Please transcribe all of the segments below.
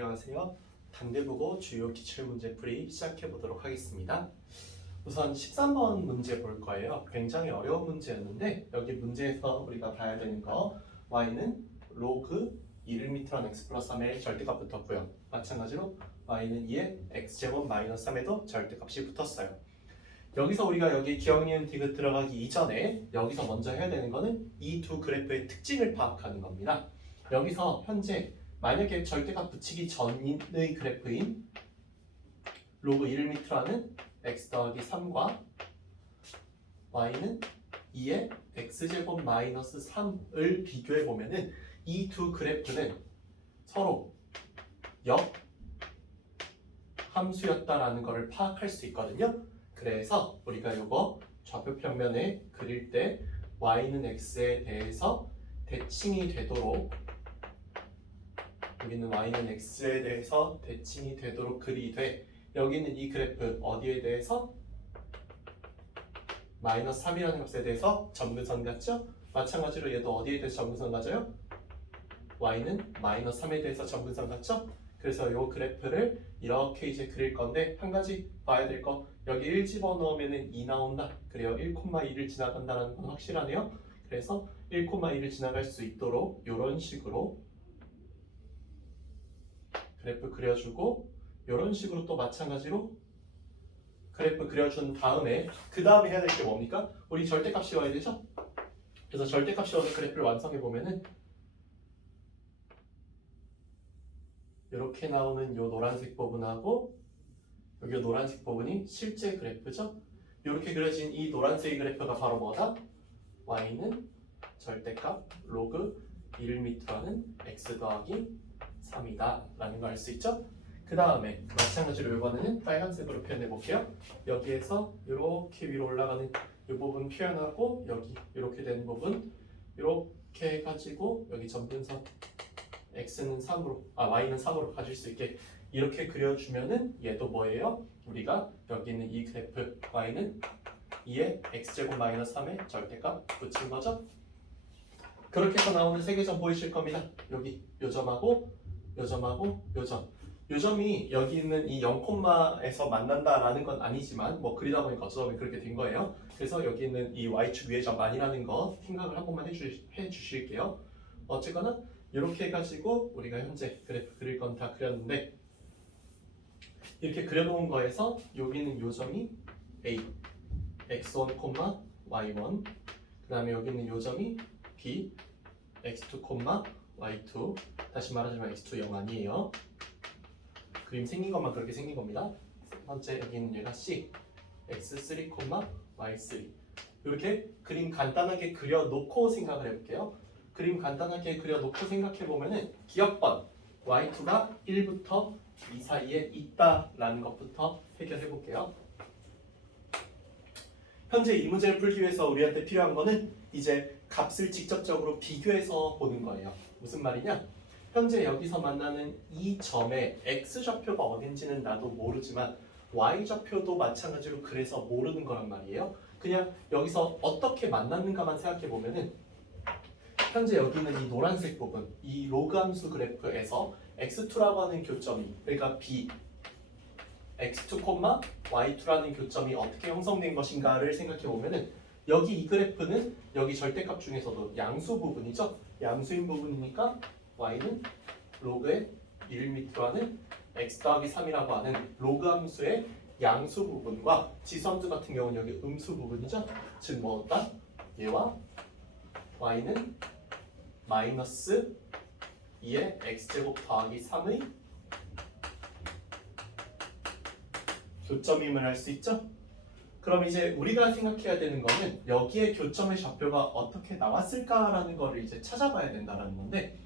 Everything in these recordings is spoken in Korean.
안녕하세요. 단대국어 주요 기출문제 풀이 시작해 보도록 하겠습니다. 우선 13번 문제 볼 거예요. 굉장히 어려운 문제였는데 여기 문제에서 우리가 봐야 되는 거 y는 로그 1m라는 x 플러스 3의 절대값 붙었고요. 마찬가지로 y는 2의 x제곱 마이너스 3에도 절대값이 붙었어요. 여기서 우리가 여기 기억, 니은, 디귿 들어가기 이전에 여기서 먼저 해야 되는 거는 이 두 그래프의 특징을 파악하는 겁니다. 여기서 현재 만약에 절대값 붙이기 전의 그래프인 로그 1m라는 x 더하기 3과 y는 2의 x제곱 마이너스 3을 비교해 보면은 이 두 그래프는 서로 역 함수였다라는 것을 파악할 수 있거든요. 그래서 우리가 이거 좌표 평면에 그릴 때 y는 x에 대해서 대칭이 되도록 여기는 y는 x에 대해서 대칭이 되도록 그리되 여기는 이 그래프 어디에 대해서 마이너스 3이라는 값에 대해서 점근선 같죠? 마찬가지로 얘도 어디에 대해서 점근선 가져요? y는 마이너스 3에 대해서 점근선 같죠? 그래서 이 그래프를 이렇게 이제 그릴 건데 한 가지 봐야 될 거 여기 1 집어넣으면 2 나온다. 그래요. 1,2를 지나간다는 건 확실하네요. 그래서 1,2를 지나갈 수 있도록 이런 식으로 그래프 그려주고 이런 식으로 또 마찬가지로 그래프 그려준 다음에 그 다음에 해야 될 게 뭡니까? 우리 절대값이 와야 되죠? 그래서 절대값이 와서 그래프를 완성해 보면은 이렇게 나오는 이 노란색 부분하고 여기 노란색 부분이 실제 그래프죠? 이렇게 그려진 이 노란색 그래프가 바로 뭐다? y는 절대값 로그 1m라는 x 더하기 3이다 라는 걸 알 수 있죠? 그 다음에 마찬가지로 이번에는 빨간색으로 표현해 볼게요. 여기에서 이렇게 위로 올라가는 이 부분 표현하고 여기 이렇게 된 부분 이렇게 해가지고 여기 점근선 x는 3으로 y는 3으로 가질 수 있게 이렇게 그려주면은 얘도 뭐예요? 우리가 여기 있는 이 그래프 y는 2의 x제곱 마이너스 3의 절대값 붙인 거죠? 그렇게 해서 나오는 세 개 점 보이실 겁니다. 여기 요 점하고 요 점하고 요 점. 요 점이 여기 있는 이 0콤마에서 만난다라는 건 아니지만 뭐 그리다 보니까 어쩌다 그렇게 된 거예요. 그래서 여기 있는 이 y축 위의 점 아니라는 거 생각을 한 번만 해주실게요. 어쨌거나 이렇게 해가지고 우리가 현재 그래프 그릴 건 다 그렸는데 이렇게 그려놓은 거에서 여기는 요 점이 A x1, y1 그 다음에 여기는 요 점이 B x2, y2 다시 말하자면 x2 0 아니에요. 그림 생긴 것만 그렇게 생긴 겁니다. 세 번째 여기는 얘가 C x3, y3 이렇게 그림 간단하게 그려놓고 생각을 해볼게요. 그림 간단하게 그려놓고 생각해보면은 기억번 y2가 1부터 2 사이에 있다라는 것부터 해결해볼게요. 현재 이 문제를 풀기 위해서 우리한테 필요한 거는 이제 값을 직접적으로 비교해서 보는 거예요. 무슨 말이냐? 현재 여기서 만나는 이 점의 x좌표가 어딘지는 나도 모르지만 y좌표도 마찬가지로 그래서 모르는 거란 말이에요. 그냥 여기서 어떻게 만났는가만 생각해보면은 현재 여기는 이 노란색 부분, 이 로그 함수 그래프에서 x2라고 하는 교점이, 그러니까 b, x2, y2라는 교점이 어떻게 형성된 것인가를 생각해보면은 여기 이 그래프는 여기 절대값 중에서도 양수 부분이죠. 양수인 부분이니까 y는 로그의 1m라는 x 더하기 3이라고 하는 로그 함수의 양수 부분과 지수함수 같은 경우는 여기 음수 부분이죠. 즉 뭐다? 얘와 y는 마이너스 2의 x제곱 더하기 3의 교점임을 알 수 있죠? 그럼 이제 우리가 생각해야 되는 거는 여기에 교점의 좌표가 어떻게 나왔을까라는 거를 이제 찾아봐야 된다는 건데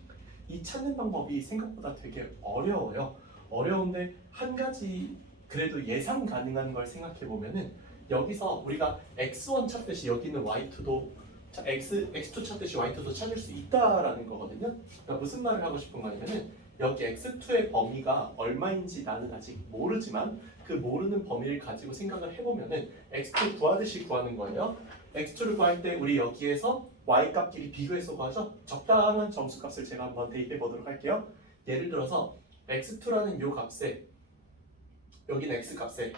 이 찾는 방법이 생각보다 되게 어려워요. 어려운데 한 가지 그래도 예상 가능한 걸 생각해 보면은 여기서 우리가 x1 찾듯이 여기는 y2도 x2 찾듯이 y2도 찾을 수 있다라는 거거든요. 그러니까 무슨 말을 하고 싶은 거냐면은 여기 x2의 범위가 얼마인지 나는 아직 모르지만 그 모르는 범위를 가지고 생각을 해보면은 x2 구하듯이 구하는 거예요. x2를 구할 때 우리 여기에서 y 값끼리 비교해서 구하죠. 적당한 점수값을 제가 한번 대입해 보도록 할게요. 예를 들어서 x2라는 요 값에 여기는 x 값에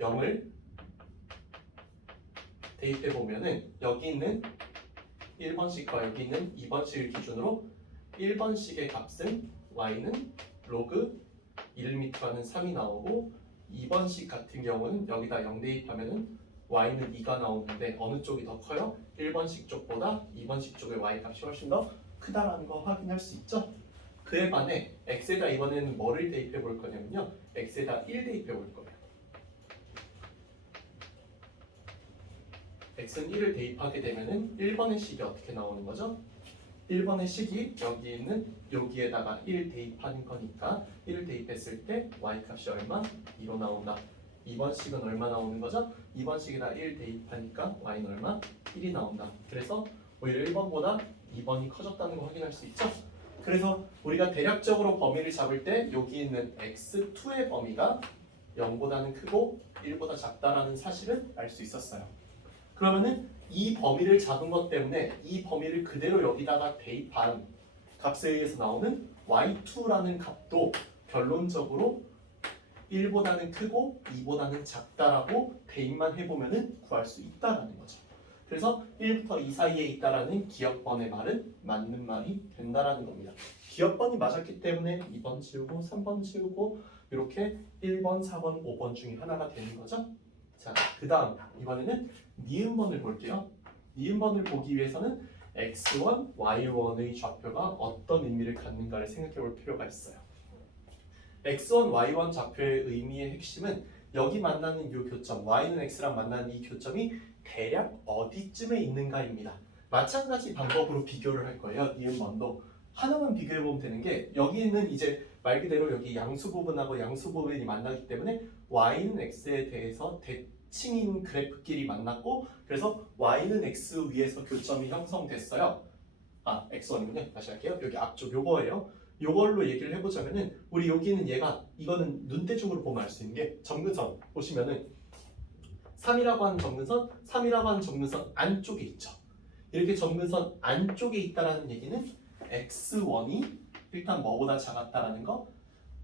0을 대입해 보면은 여기 있는 1번식과 여기 있는 2번식을 기준으로 1번식의 값은 y는 로그 1m라는 3이 나오고 2번식 같은 경우는 여기다 0 대입하면은 y는 2가 나오는데 어느 쪽이 더 커요? 1번식 쪽보다 2번식 쪽의 y 값이 훨씬 더 크다라는 거 확인할 수 있죠? 그에 반해 x에다 이번에는 뭐를 대입해 볼 거냐면요. x에다 1 대입해 볼 거예요. x는 1을 대입하게 되면은 1번의 식이 어떻게 나오는 거죠? 1번의 식이 여기 있는 여기에다가 1 대입하는 거니까 1을 대입했을 때 y 값이 얼마? 2로 나온다. 2번 식은 얼마 나오는 거죠? 2번 식에다 1 대입하니까 y는 얼마? 1이 나온다. 그래서 오히려 1번보다 2번이 커졌다는 거 확인할 수 있죠? 그래서 우리가 대략적으로 범위를 잡을 때 여기 있는 x2의 범위가 0보다는 크고 1보다 작다라는 사실을 알 수 있었어요. 그러면은 이 범위를 잡은 것 때문에 이 범위를 그대로 여기다가 대입한 값에 의해서 나오는 y2라는 값도 결론적으로 1보다는 크고 2보다는 작다라고 대입만 해보면은 구할 수 있다라는 거죠. 그래서 1부터 2 사이에 있다라는 기억번의 말은 맞는 말이 된다라는 겁니다. 기억번이 맞았기 때문에 2번 지우고 3번 지우고 이렇게 1번, 4번, 5번 중에 하나가 되는 거죠. 자, 그 다음 이번에는 니은번을 볼게요. 니은번을 보기 위해서는 x1, y1의 좌표가 어떤 의미를 갖는가를 생각해 볼 필요가 있어요. x1, y1 좌표의 의미의 핵심은 여기 만나는 이 교점, y는 x랑 만나는 이 교점이 대략 어디쯤에 있는가입니다. 마찬가지 방법으로 비교를 할 거예요. 니은번도 하나만 비교해 보면 되는 게 여기는 이제 말 그대로 여기 양수 부분하고 양수 부분이 만나기 때문에 y는 x에 대해서 대칭인 그래프끼리 만났고 그래서 y는 x 위에서 교점이 형성됐어요. 아, x1이군요. 다시 할게요. 여기 앞쪽 요거예요. 요걸로 얘기를 해보자면은 우리 여기는 얘가 이거는 눈대중으로 보면 알 수 있는 게 점근선 보시면은 3이라고 하는 점근선, 3이라고 하는 점근선 안쪽에 있죠. 이렇게 점근선 안쪽에 있다라는 얘기는 x1이 일단 뭐보다 작았다라는 거,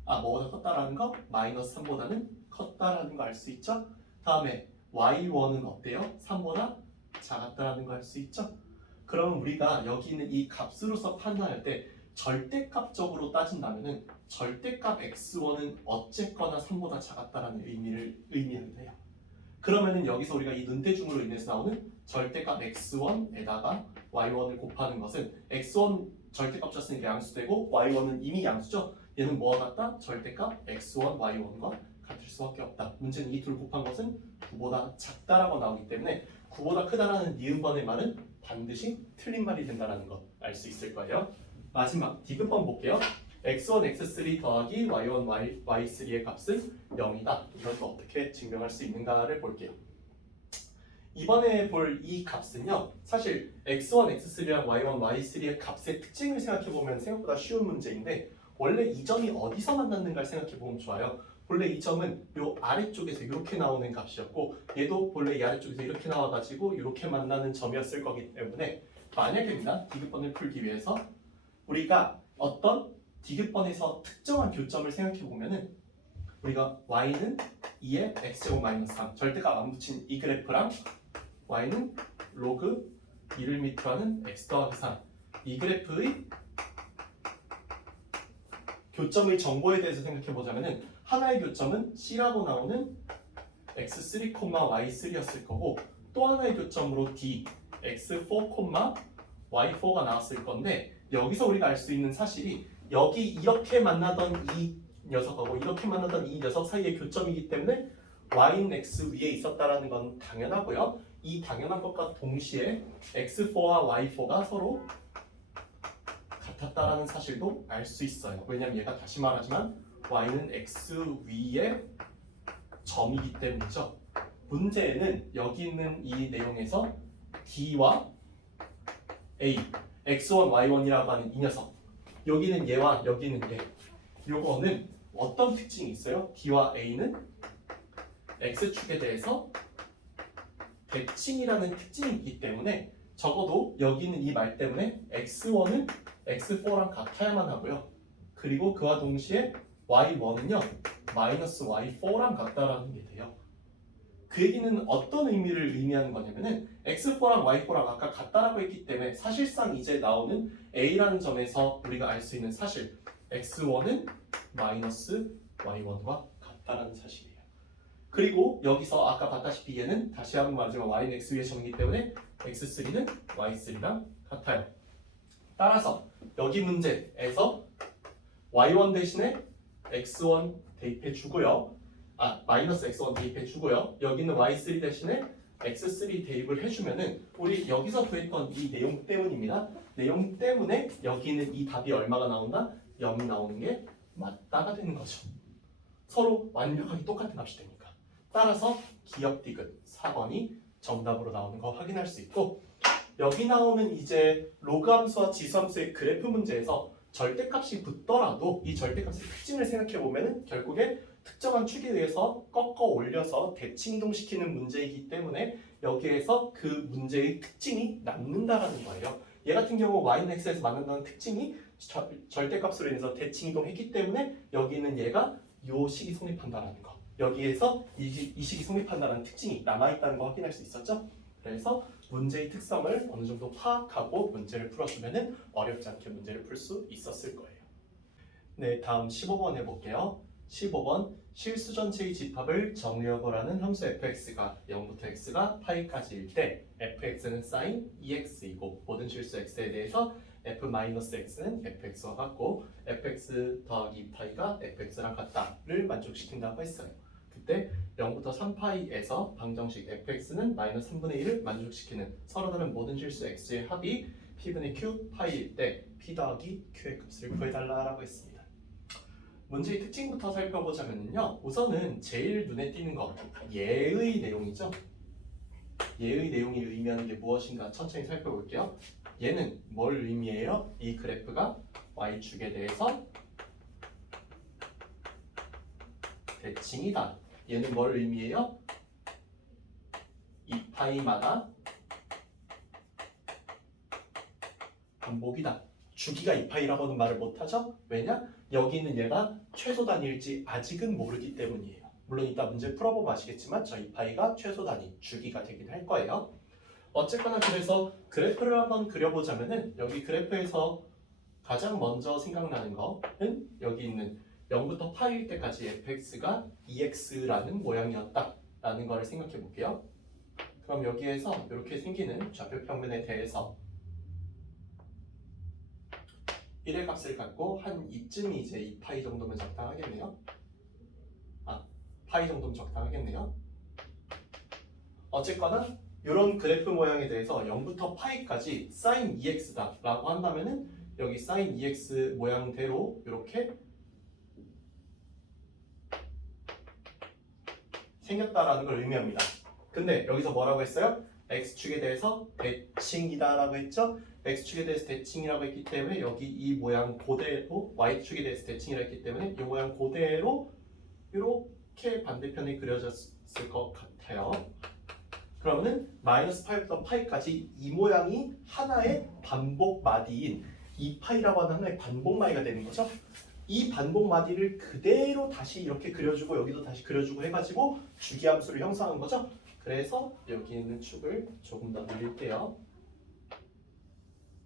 뭐보다 컸다라는 거, 마이너스 3보다는 컸다라는 거 알 수 있죠. 다음에 y1은 어때요? 3보다 작았다라는 거 알 수 있죠. 그러면 우리가 여기 있는 이 값으로서 판단할 때 절대값적으로 따진다면은 절대값 x1은 어쨌거나 3보다 작았다라는 의미를 의미해요. 그러면은 여기서 우리가 이 눈대중으로 인해서 나오는 절대값 x1에다가 y1을 곱하는 것은 x1 절대값 줬으니까 양수되고 y1은 이미 양수죠. 얘는 뭐와 같다? 절대값 x1, y1과 같을 수밖에 없다. 문제는 이 둘 곱한 것은 9보다 작다라고 나오기 때문에 9보다 크다라는 니은번의 말은 반드시 틀린 말이 된다는 거 알 수 있을 거예요. 마지막 디귿번 볼게요. x1, x3 더하기 y1, y3의 값은 0이다. 이걸 또 어떻게 증명할 수 있는가를 볼게요. 이번에 볼 이 값은요. 사실 x1, x3랑 y1, y3의 값의 특징을 생각해보면 생각보다 쉬운 문제인데 원래 이 점이 어디서 만났는가를 생각해보면 좋아요. 본래 이 점은 요 아래쪽에서 이렇게 나오는 값이었고 얘도 본래 이 아래쪽에서 이렇게 나와가지고 이렇게 만나는 점이었을 거기 때문에 만약입니다. 디귿번을 풀기 위해서 우리가 어떤 디귿번에서 특정한 교점을 생각해보면은 우리가 y는 2의 x제곱 마이너스 3 절대값 안 붙인 이 그래프랑 y는 로그 1m라는 x 더하기 3 이 그래프의 교점의 정보에 대해서 생각해보자면은 하나의 교점은 C라고 나오는 x3, y3였을 거고 또 하나의 교점으로 D, x4, y4가 나왔을 건데 여기서 우리가 알 수 있는 사실이 여기 이렇게 만나던 이 녀석하고 이렇게 만나던 이 녀석 사이의 교점이기 때문에 y는 x 위에 있었다라는 건 당연하고요. 이 당연한 것과 동시에 x4와 y4가 서로 같았다라는 사실도 알 수 있어요. 왜냐면 얘가 다시 말하지만 y는 x 위에 점이기 때문이죠. 문제는 여기 있는 이 내용에서 d와 a, x1, y1이라고 하는 이 녀석 여기는 얘와 여기는 얘 요거는 어떤 특징이 있어요? d와 a는 x축에 대해서 대칭이라는 특징이 있기 때문에 적어도 여기는 이 말 때문에 x1은 x4랑 같아야만 하고요. 그리고 그와 동시에 y1은요 마이너스 y4랑 같다라는 게 돼요. 그 얘기는 어떤 의미를 의미하는 거냐면은 x4랑 y4랑 아까 같다라고 했기 때문에 사실상 이제 나오는 a라는 점에서 우리가 알 수 있는 사실 x1은 마이너스 y1과 같다라는 사실이에요. 그리고 여기서 아까 봤다시피 얘는 다시 한번 말하지만 y는 x 위에 정이기 때문에 x3는 y3랑 같아요. 따라서 여기 문제에서 y1 대신에 x1 대입해 주고요. 마이너스 x1 대입해 주고요. 여기는 y3 대신에 x3 대입을 해주면은 우리 여기서 구했던 이 내용 때문입니다. 내용 때문에 여기는 이 답이 얼마가 나온다? 0이 나오는 게 맞다가 되는 거죠. 서로 완벽하게 똑같은 값이 되니까. 따라서 기억 디귿 4번이 정답으로 나오는 거 확인할 수 있고, 여기 나오는 이제 로그 함수와 지수 함수의 그래프 문제에서 절대값이 붙더라도 이 절대값의 특징을 생각해 보면은 결국에 특정한 축에 의해서 꺾어 올려서 대칭이동시키는 문제이기 때문에 여기에서 그 문제의 특징이 남는다라는 거예요. 얘 같은 경우 y는 x에서 만든다는 특징이 절대값으로 인해서 대칭이동했기 때문에 여기는 얘가 요 식이 성립한다라는 거. 여기에서 이 식이 성립한다는 특징이 남아있다는 거 확인할 수 있었죠? 그래서 문제의 특성을 어느 정도 파악하고 문제를 풀어주면은 어렵지 않게 문제를 풀 수 있었을 거예요. 네, 다음 15번 해볼게요. 15번 실수 전체의 집합을 정리해보라는 함수 fx가 0부터 x가 파이까지일 때 fx는 sin 2x이고 모든 실수 x에 대해서 f-x는 fx와 같고 fx 더하기 2파이가 fx랑 같다를 만족시킨다고 했어요. 그때 0부터 3파이에서 방정식 fx는 마이너스 3분의 1을 만족시키는 서로 다른 모든 실수 x의 합이 p분의 q 파이일 때 p 더하기 q의 값을 구해달라고 했습니다. 문제의 특징부터 살펴보자면요. 우선은 제일 눈에 띄는 거 예의 내용이죠. 예의 내용이 의미하는 게 무엇인가 천천히 살펴볼게요. 얘는 뭘 의미해요? 이 그래프가 y축에 대해서 대칭이다. 얘는 뭘 의미해요? 2파이마다 반복이다. 주기가 2파이라고는 말을 못하죠? 왜냐? 여기 있는 얘가 최소 단위일지 아직은 모르기 때문이에요. 물론 이따 문제 풀어보면 아시겠지만 저 2파이가 최소 단위, 주기가 되긴 할 거예요. 어쨌거나 그래서 그래프를 한번 그려보자면은 여기 그래프에서 가장 먼저 생각나는 거는 여기 있는 0부터 파이일 때까지 fx가 2x라는 모양이었다라는 거를 생각해 볼게요. 그럼 여기에서 이렇게 생기는 좌표 평면에 대해서 1의 값을 갖고 한 이쯤이 이제 2파이 정도면 적당하겠네요. 파이 정도면 적당하겠네요. 어쨌거나 이런 그래프 모양에 대해서 0부터 파이까지 sin 2x다 라고 한다면은 여기 sin 2x 모양대로 이렇게 생겼다라는 걸 의미합니다. 근데 여기서 뭐라고 했어요? x축에 대해서 대칭이다라고 했죠? x축에 대해서 대칭이라고 했기 때문에 여기 이 모양 그대로 y축에 대해서 대칭이라고 했기 때문에 이 모양 그대로 이렇게 반대편에 그려졌을 것 같아요. 그러면은 마이너스 파이부터 파이까지 이 모양이 하나의 반복 마디인 2파이라고 하는 하나의 반복 마디가 되는 거죠. 이 반복 마디를 그대로 다시 이렇게 그려주고 여기도 다시 그려주고 해가지고 주기함수를 형성한 거죠. 그래서 여기 있는 축을 조금 더 늘릴게요.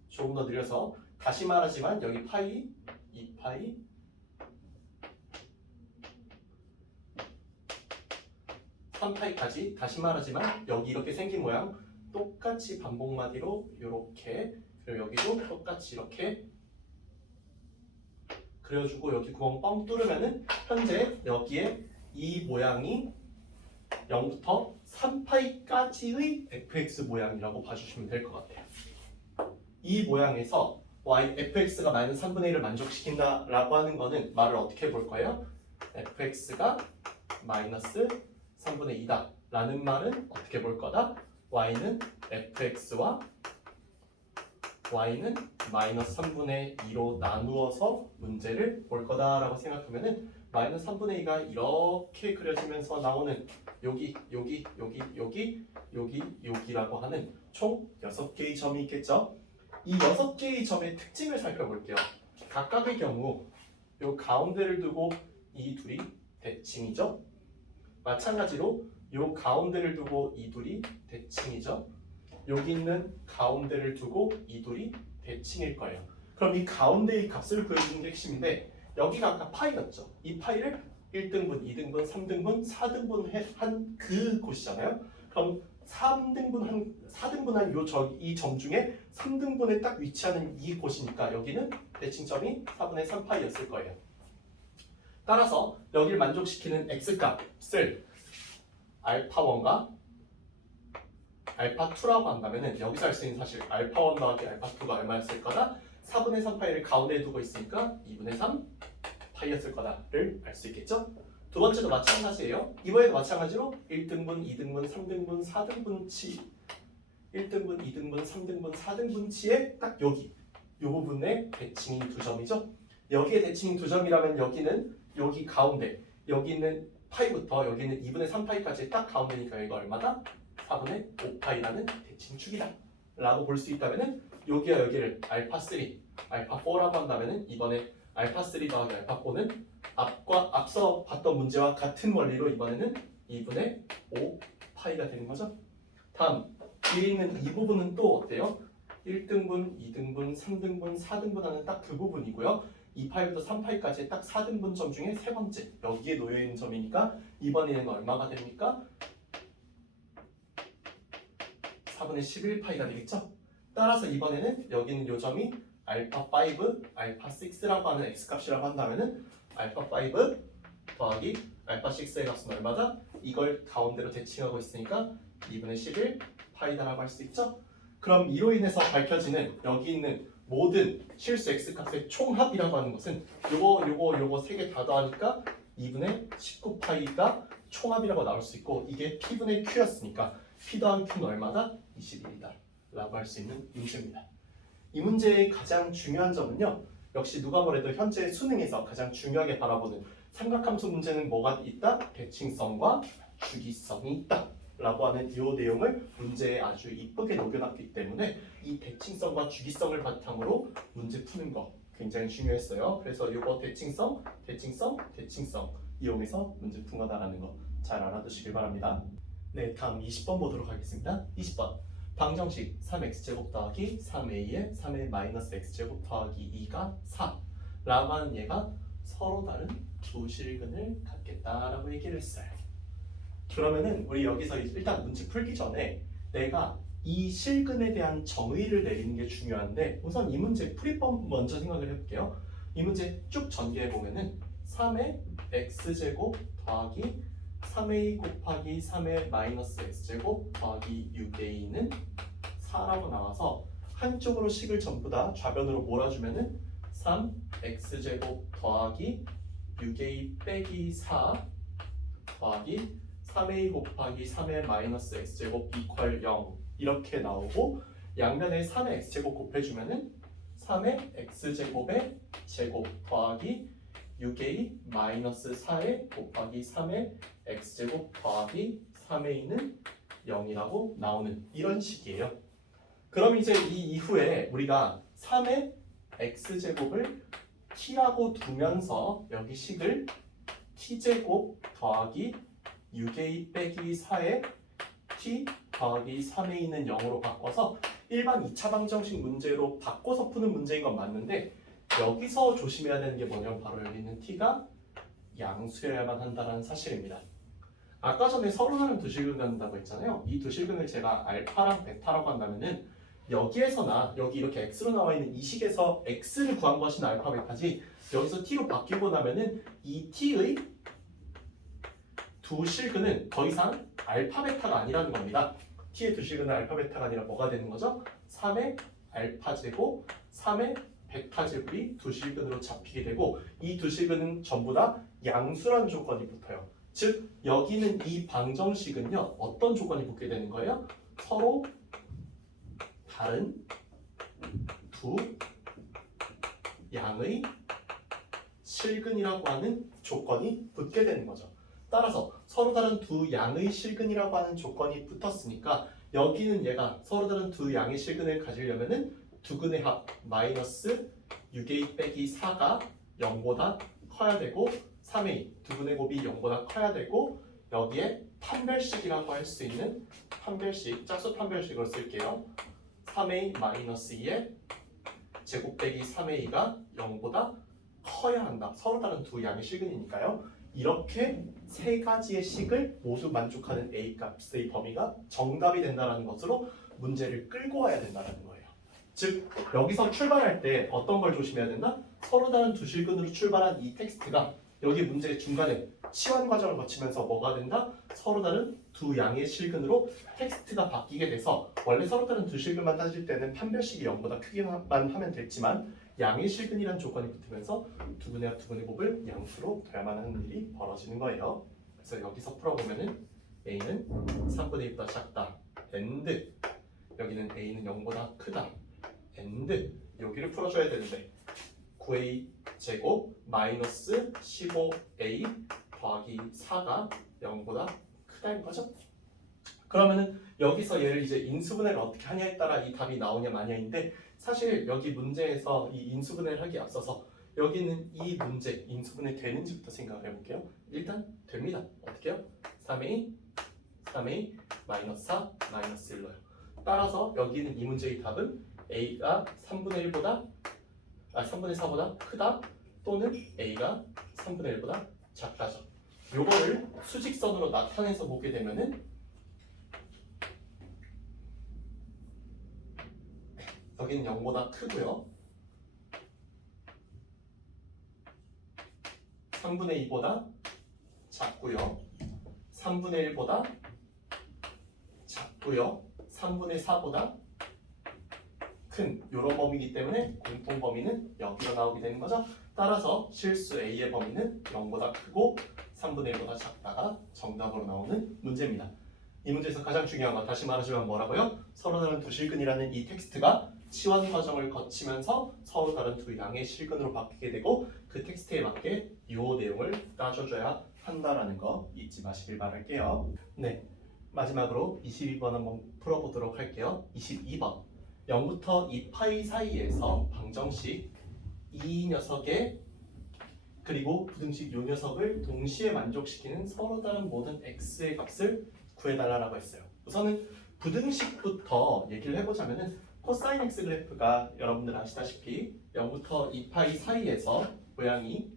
조금 더 늘려서 다시 말하지만 여기 파이, 2파이, (3파이까지) 다시 말하지만 여기 이렇게 생긴 모양 똑같이 반복 마디로 이렇게, 그리고 여기도 똑같이 이렇게 그려주고 여기 구멍 뻥 뚫으면은 현재 여기에 이 모양이 0부터 3파이까지의 fx 모양이라고 봐주시면 될 것 같아요. 이 모양에서 fx가 마이너스 3분의 1을 만족시킨다 라고 하는 거는 말을 어떻게 해볼 거예요? fx가 마이너스 3분의 2다 라는 말은 어떻게 볼 거다? y는 fx와 y는 마이너스 3분의 2로 나누어서 문제를 볼 거다라고 생각하면은 마이너스 3분의 2가 이렇게 그려지면서 나오는 여기, 여기, 여기, 여기, 여기, 여기라고 하는 총 6개의 점이 있겠죠? 이 6개의 점의 특징을 살펴볼게요. 각각의 경우 요 가운데를 두고 이 둘이 대칭이죠. 마찬가지로 요 가운데를 두고 이 둘이 대칭이죠. 여기 있는 가운데를 두고 이 둘이 대칭일 거예요. 그럼 이 가운데의 값을 구해주는 게 핵심인데 여기가 아까 파이였죠. 이 파이를 1등분, 2등분, 3등분, 4등분 한 그 곳이잖아요. 그럼 4등분한 이 점 중에 3등분에 딱 위치하는 이 곳이니까 여기는 대칭점이 4분의 3파이였을 거예요. 따라서 여기를 만족시키는 x값을 알파1과 알파2라고 한다면 여기서 할 수 있는 사실 알파1 더하기 알파2가 얼마였을 거다? 4분의 3파이를 가운데에 두고 있으니까 2분의 3파이였을 거다를 알 수 있겠죠? 두 번째도 마찬가지예요. 이번에도 마찬가지로 1등분, 2등분, 3등분, 4등분치 1등분, 2등분, 3등분, 4등분치에 딱 여기 이 부분에 대칭인 두 점이죠. 여기에 대칭인 두 점이라면 여기는 여기 가운데 여기 있는 파이부터 여기 있는 2분의 3파이까지 딱 가운데니까 여기가 얼마다? 4분의 5파이라는 대칭축이다 라고 볼 수 있다면 여기와 여기를 알파3, 알파4라고 한다면 이번에 알파3 더하기 알파4는 앞서 봤던 문제와 같은 원리로 이번에는 2분의 5파이가 되는 거죠. 다음 뒤에 있는 이 부분은 또 어때요? 1등분, 2등분, 3등분, 4등분 하는 딱 그 부분이고요. 2파이부터 3파이까지 딱 4등분 점 중에 세 번째 여기에 놓여있는 점이니까 이번에는 얼마가 됩니까? 4분의 11파이가 되겠죠? 따라서 이번에는 여기는 요 점이 알파5, 알파6라고 하는 x값이라고 한다면은 알파5 더하기 알파6의 값은 얼마다? 이걸 가운데로 대칭하고 있으니까 2분의 11파이다라고 할 수 있죠? 그럼 이로 인해서 밝혀지는 여기 있는 모든 실수 x값의 총합이라고 하는 것은 요거 세 개 다 더하니까 2분의 19파이가 총합이라고 나올 수 있고 이게 p분의 q였으니까 p 더하기 q는 얼마다? 21이다 라고 할 수 있는 문제입니다. 이 문제의 가장 중요한 점은요. 역시 누가 뭐래도 현재 수능에서 가장 중요하게 바라보는 삼각함수 문제는 뭐가 있다? 대칭성과 주기성이 있다 라고 하는 이 내용을 문제에 아주 이쁘게 녹여놨기 때문에 이 대칭성과 주기성을 바탕으로 문제 푸는 거 굉장히 중요했어요. 그래서 이거 대칭성 이용해서 문제 푼 거다라는 거 잘 알아두시길 바랍니다. 네, 다음 20번 보도록 하겠습니다. 20번 방정식 3x제곱 더하기 3a의 3의 마이너스 x제곱 더하기 2가 4 라고 하는 얘가 서로 다른 두 실근을 갖겠다라고 얘기를 했어요. 그러면은 우리 여기서 일단 문제 풀기 전에 내가 이 실근에 대한 정의를 내리는 게 중요한데 우선 이 문제 풀이법 먼저 생각을 해볼게요. 이 문제 쭉 전개해 보면은 3의 x제곱 더하기 3a 곱하기 3의 마이너스 x제곱 더하기 6a는 4라고 나와서 한쪽으로 식을 전부 다 좌변으로 몰아주면은 3x제곱 더하기 6a 빼기 4 더하기 3a 곱하기 3의 마이너스 x제곱 이퀄 0 이렇게 나오고 양면에 3의 x제곱 곱해주면은 3의 x제곱의 제곱 더하기 6a 마이너스 4의 곱하기 3의 x제곱 더하기 3a는 0이라고 나오는 이런 식이에요. 그럼 이제 이 이후에 우리가 3의 x제곱을 t라고 두면서 여기 식을 t제곱 더하기 6a 빼기 4의 t 더하기 3a는 0으로 바꿔서 일반 2차 방정식 문제로 바꿔서 푸는 문제인 건 맞는데 여기서 조심해야 되는 게 뭐냐면 바로 여기 있는 t가 양수여야만 한다는 사실입니다. 아까 전에 서로 다른 두 실근 갖는다고 했잖아요. 이 두 실근을 제가 알파랑 베타라고 한다면은 여기에서나 여기 이렇게 x로 나와 있는 이 식에서 x를 구한 것이 알파 베타지 여기서 t로 바뀌고 나면은 이 t의 두 실근은 더 이상 알파 베타가 아니라는 겁니다. t의 두 실근은 알파 베타가 아니라 뭐가 되는 거죠? 3의 알파 제곱, 3의 베타 제곱이 두 실근으로 잡히게 되고 이 두 실근은 전부 다 양수라는 조건이 붙어요. 즉 여기는 이 방정식은요 어떤 조건이 붙게 되는 거예요? 서로 다른 두 양의 실근이라고 하는 조건이 붙게 되는 거죠. 따라서 서로 다른 두 양의 실근이라고 하는 조건이 붙었으니까 여기는 얘가 서로 다른 두 양의 실근을 가지려면은 두근의 합 마이너스 6a 빼기 4가 0보다 커야 되고 3a 두분의 곱이 0보다 커야 되고 여기에 판별식이라고 할 수 있는 판별식, 짝수 판별식으로 쓸게요. 3a-2의 제곱 빼기 3a가 0보다 커야 한다. 서로 다른 두 양의 실근이니까요. 이렇게 세 가지의 식을 모두 만족하는 a 값의 범위가 정답이 된다는 것으로 문제를 끌고 와야 된다는 거예요. 즉 여기서 출발할 때 어떤 걸 조심해야 된다? 서로 다른 두 실근으로 출발한 이 텍스트가 여기 문제 중간에 치환 과정을 거치면서 뭐가 된다? 서로 다른 두 양의 실근으로 텍스트가 바뀌게 돼서 원래 서로 다른 두 실근만 따질 때는 판별식이 0보다 크기만 하면 됐지만 양의 실근이라는 조건이 붙으면서 두분의 합, 두분의 곱을 양수로 둬야만 하는 일이 벌어지는 거예요. 그래서 여기서 풀어보면은 a는 3분의 1보다 작다. and 여기는 a는 0보다 크다. and 여기를 풀어줘야 되는데 9a 제곱 마이너스 15a 더하기 4가 0보다 크다는 거죠. 그러면은 여기서 얘를 이제 인수분해를 어떻게 하냐에 따라 이 답이 나오냐 마냐인데 사실 여기 문제에서 이 인수분해를 하기에 앞서서 여기는 이 문제 인수분해 되는지부터 생각을 해볼게요. 일단 됩니다. 어떻게 해요? 3a 마이너스 4 마이너스 1로요. 따라서 여기는 이 문제의 답은 a가 3분의 4보다 크다 또는 a가 3분의 1보다 작다죠. 요거를 수직선으로 나타내서 보게 되면은 여기는 0보다 크고요. 3분의 2보다 작고요. 3분의 1보다 작고요. 3분의 4보다 큰 이런 범위이기 때문에 공통 범위는 여기가 나오게 되는 거죠. 따라서 실수 A의 범위는 0보다 크고 3분의 1보다 작다가 정답으로 나오는 문제입니다. 이 문제에서 가장 중요한 건 다시 말하자면 뭐라고요? 서로 다른 두 실근이라는 이 텍스트가 치환 과정을 거치면서 서로 다른 두 양의 실근으로 바뀌게 되고 그 텍스트에 맞게 이 내용을 따져줘야 한다라는 거 잊지 마시길 바랄게요. 네, 마지막으로 22번 한번 풀어보도록 할게요. 22번 0부터 2파이 사이에서 방정식 이 녀석의 그리고 부등식 이 녀석을 동시에 만족시키는 서로 다른 모든 x의 값을 구해달라고 했어요. 우선은 부등식부터 얘기를 해보자면은 코사인 x 그래프가 여러분들 아시다시피 0부터 2파이 사이에서 모양이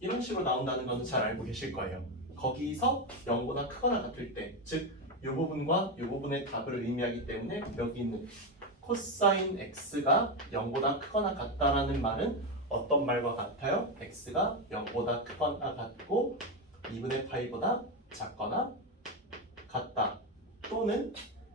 이런 식으로 나온다는 것은 잘 알고 계실 거예요. 거기서 0보다 크거나 같을 때, 즉 이 부분과 이 부분의 답을 의미하기 때문에 여기 있는 코사인 x가 0보다 크거나 같다라는 말은 어떤 말과 같아요? x가 0보다 크거나 같고 2분의 파이보다 작거나 같다. 또는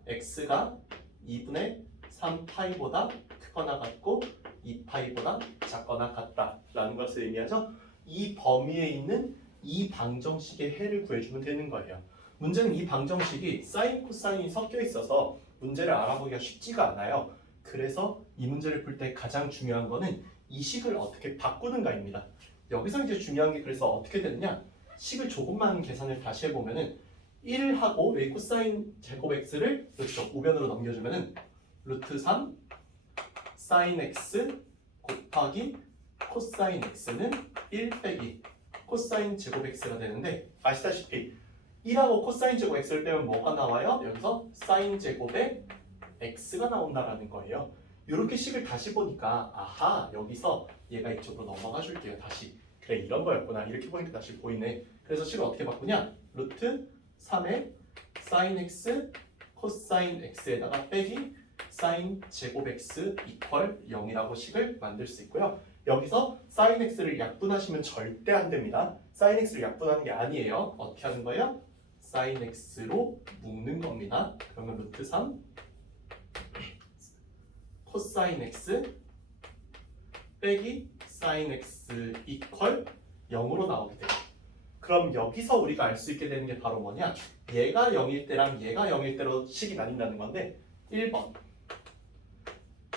x가 2분의 3파이보다 크거나 같고 2파이보다 작거나 같다라는 것을 의미하죠. 이 범위에 있는 이 방정식의 해를 구해주면 되는 거예요. 문제는 이 방정식이 사인, 코사인이 섞여 있어서 문제를 알아보기가 쉽지가 않아요. 그래서 이 문제를 풀 때 가장 중요한 거는 이 식을 어떻게 바꾸는가입니다. 여기서 이제 중요한 게 그래서 어떻게 되느냐? 식을 조금만 계산을 다시 해보면은 1하고 이 코사인 제곱 x를 그렇죠. 우변으로 넘겨주면은 루트 3 사인 x 곱하기 코사인 x는 1 빼기 코사인 제곱 x가 되는데 아시다시피 1하고 코사인 제곱 x를 빼면 뭐가 나와요? 여기서 사인 제곱의 x가 나온다라는 거예요. 이렇게 식을 다시 보니까 아하 여기서 얘가 이쪽으로 넘어가 줄게요. 다시 그래 이런 거였구나 이렇게 보니까 다시 보이네. 그래서 식을 어떻게 바꾸냐? 루트 3의 사인 x 코사인 x에다가 빼기 사인 제곱 x 이퀄 0이라고 식을 만들 수 있고요. 여기서 사인 x를 약분하시면 절대 안 됩니다. 사인 x를 약분하는 게 아니에요. 어떻게 하는 거예요? 사인 x로 묶는 겁니다. 그러면 루트 3 코사인 x 빼기 사인 x 이퀄 0으로 나오게 돼요. 그럼 여기서 우리가 알 수 있게 되는 게 바로 뭐냐? 얘가 0일 때랑 얘가 0일 때로 식이 나뉜다는 건데 1번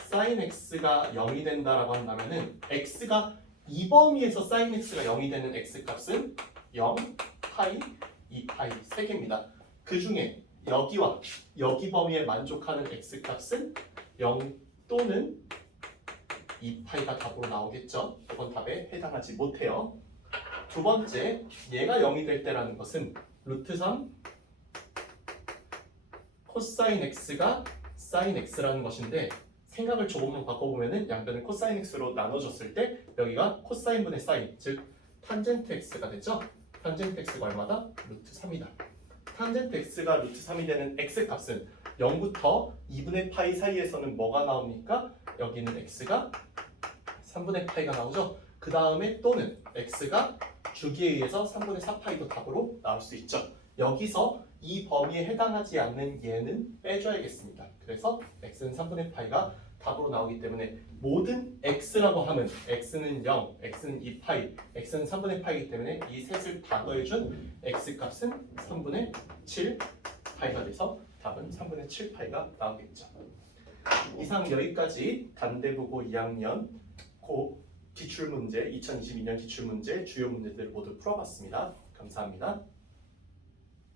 사인 x가 0이 된다라고 한다면은 x가 이 범위에서 사인 x가 0이 되는 x값은 0, 파이, 2파이 3개입니다. 그 중에 여기와 여기 범위에 만족하는 x값은 0 또는 2파이가 답으로 나오겠죠. 이건 답에 해당하지 못해요. 두 번째, 얘가 0이 될 때라는 것은 루트 3 코사인 x가 사인 x라는 것인데 생각을 조금만 바꿔보면은 양변을 코사인 x로 나눠줬을 때 여기가 코사인분의 사인, 즉 탄젠트 x가 되죠. 탄젠트 x가 얼마다? 루트 3이다. 탄젠트 x가 루트 3이 되는 x 값은 0부터 2분의 파이 사이에서는 뭐가 나옵니까? 여기는 x가 3분의 파이가 나오죠. 그 다음에 또는 x가 주기에 의해서 3분의 4파이도 답으로 나올 수 있죠. 여기서 이 범위에 해당하지 않는 얘는 빼줘야겠습니다. 그래서 x는 3분의 파이가 답으로 나오기 때문에 모든 x라고 하면 x는 0, x는 2파이, x는 3분의 파이이기 때문에 이 셋을 다 더해준 x값은 3분의 7파이가 돼서 답은 3분의 7파이가 나오겠죠. 이상 여기까지 단대부고 2학년 기출문제 2022년 기출문제 주요 문제들을 모두 풀어봤습니다. 감사합니다.